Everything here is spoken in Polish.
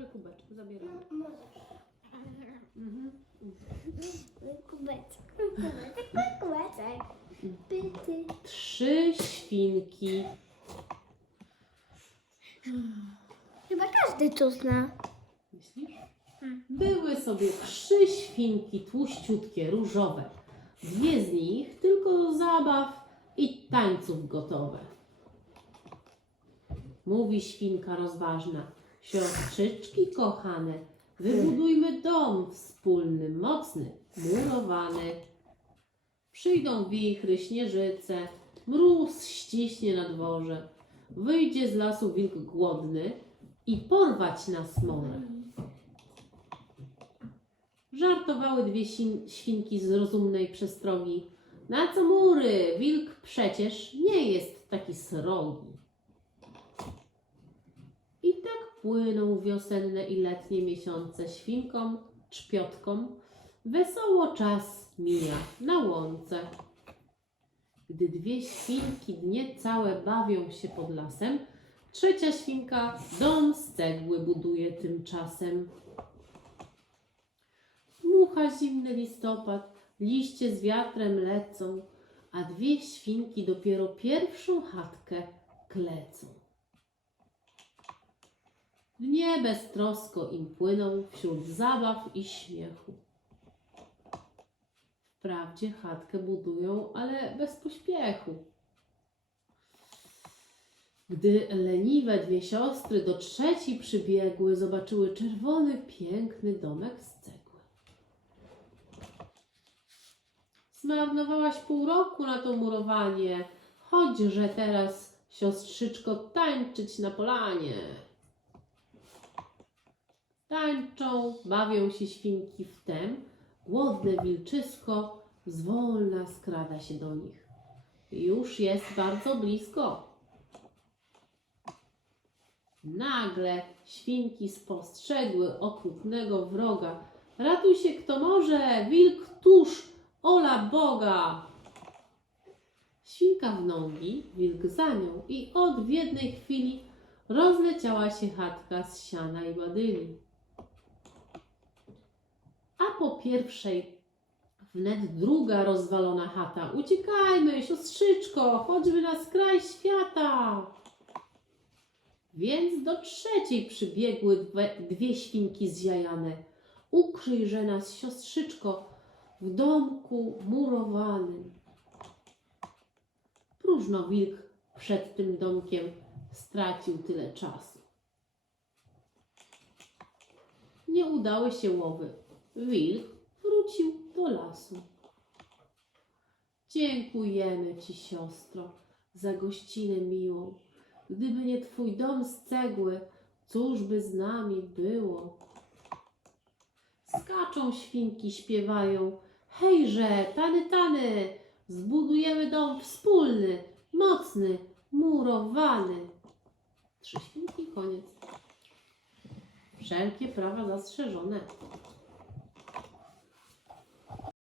Biorę kubeczek, zabieram. Możesz. Mhm. Kubeczek, kubeczek, kubeczek. Pyty. Trzy świnki. Chyba każdy to zna. Myślisz? Hmm. Były sobie trzy świnki tłuściutkie, różowe. Dwie z nich tylko do zabaw i tańców gotowe. Mówi świnka rozważna. Siostrzyczki kochane, wybudujmy dom wspólny, mocny, murowany. Przyjdą wichry, śnieżyce, mróz ściśnie na dworze. Wyjdzie z lasu wilk głodny i porwać nas może. Żartowały dwie świnki z rozumnej przestrogi. Na co mury? Wilk przecież nie jest taki srogi. I tak płyną wiosenne i letnie miesiące świnkom, czpiotkom. Wesoło czas mija na łące. Gdy dwie świnki dnie całe bawią się pod lasem, trzecia świnka dom z cegły buduje tymczasem. Mucha zimny listopad, liście z wiatrem lecą, a dwie świnki dopiero pierwszą chatkę klecą. Dnie beztrosko im płyną wśród zabaw i śmiechu. Wprawdzie chatkę budują, ale bez pośpiechu. Gdy leniwe dwie siostry do trzeciej przybiegły, zobaczyły czerwony, piękny domek z cegły. Zmarnowałaś pół roku na to murowanie. Chodźże teraz, siostrzyczko, tańczyć na polanie. Tańczą, bawią się świnki wtem. Głodne wilczysko zwolna skrada się do nich. Już jest bardzo blisko. Nagle świnki spostrzegły okrutnego wroga. Ratuj się kto może, wilk tuż, ola Boga! Świnka w nogi, wilk za nią i od w jednej chwili rozleciała się chatka z siana i badyli. A po pierwszej wnet druga rozwalona chata. Uciekajmy, siostrzyczko, choćby na skraj świata! Więc do trzeciej przybiegły dwie, dwie świnki zjajane. Ukryjże nas, siostrzyczko, w domku murowanym. Próżno wilk przed tym domkiem stracił tyle czasu. Nie udały się łowy. Wilk wrócił do lasu. Dziękujemy ci, siostro, za gościnę miłą. Gdyby nie twój dom z cegły, cóż by z nami było? Skaczą świnki, śpiewają. Hejże, tany, tany, zbudujemy dom wspólny, mocny, murowany. Trzy świnki, koniec. Wszelkie prawa zastrzeżone.